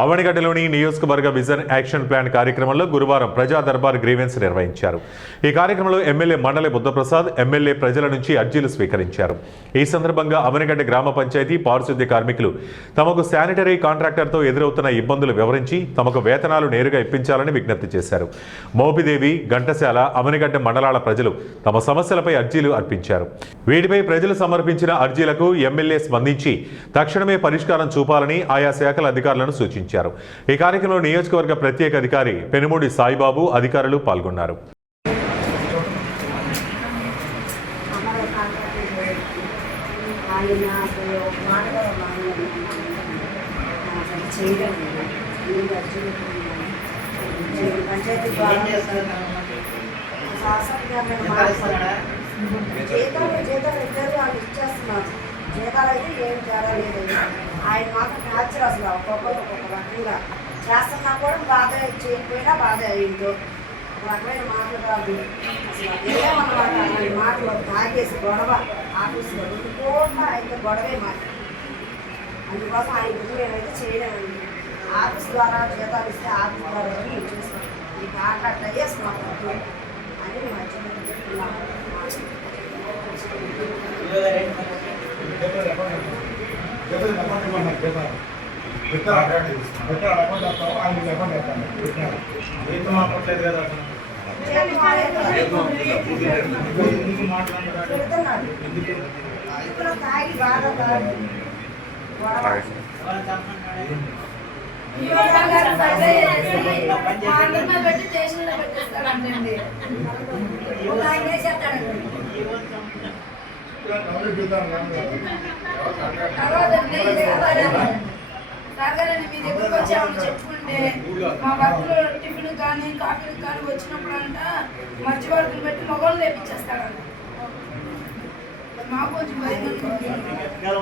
అవనిగడ్డలోని నియోజకవర్గ vision action plan కార్యక్రమంలో గురువారం ప్రజా దర్బార్ గ్రీవెన్స్ నిర్వహించారు. ఈ కార్యక్రమంలో ఎమ్మెల్యే మండలి బుద్ధప్రసాద్ ఎమ్మెల్యే ప్రజల నుంచి అర్జీలు స్వీకరించారు. ఈ సందర్భంగా అవనిగడ్డ గ్రామ పంచాయతీ పారిశుద్ధ్య కార్మికులు తమకు శానిటరీ కాంట్రాక్టర్తో ఎదురవుతున్న ఇబ్బందులు వివరించి తమకు వేతనాలు నేరుగా ఇప్పించాలని విజ్ఞప్తి చేశారు. మోపిదేవి ఘంటసాల అవనిగడ్డ మండలాల ప్రజలు తమ సమస్యలపై అర్జీలు అర్పించారు. వీటిపై ప్రజలు సమర్పించిన అర్జీలకు ఎమ్మెల్యే స్పందించి తక్షణమే పరిష్కారం చూపాలని ఆయా శాఖల అధికారులను సూచించారు. ఈ కార్యక్రమంలో నియోజకవర్గ ప్రత్యేక అధికారి పెనుమూడి సాయిబాబు అధికారులు పాల్గొన్నారు. జీతాలు జీతాలు ఇద్దరు వాళ్ళు ఇచ్చేస్తున్నారు. జీతాలు అయితే ఏం తేడా లేదు. ఆయన మాత్రం టార్చర్ అసలు ఒక్కొక్కరు ఒక్కొక్క రకంగా చేస్తున్నా కూడా బాధ చేయకపోయినా బాధ అయిందో ఒక రకమైన మాటలు కాదు. అసలు ఏమన్నమాట? ఆయన మాటలు తాగేసి గొడవ ఆఫీస్లో ఇంకోటి అయితే గొడవే మాట. అందుకోసం ఆయన గురించి మేమైతే చేయలేమండి ఆఫీస్ ద్వారా జీతాలు ఇస్తే ఆఫీస్ ద్వారా మేము చూస్తాం. ఈ కాంట్రాక్ట్ అయ్యేస్తున్నాం అని మధ్యలో చెప్తున్నాను మేము అర్జెంట్ చెప్తున్నాము తిడుతున్నాడు ఇక్కడ తాగి బాగా తాగి గొడవ పెట్టి స్టేషన్లో పెట్టేస్తారంటండి ఆయన ఏం చేస్తాడండి రాగారండి మీ దగ్గరకు వచ్చామని చెప్పుకుంటే మా భర్తలు టిఫిన్ కానీ కాఫీలు కానీ వచ్చినప్పుడు అంట మధ్య వర్గం పెట్టి మొగలు లేపించేస్తాడంట మాకు కొంచెం భయం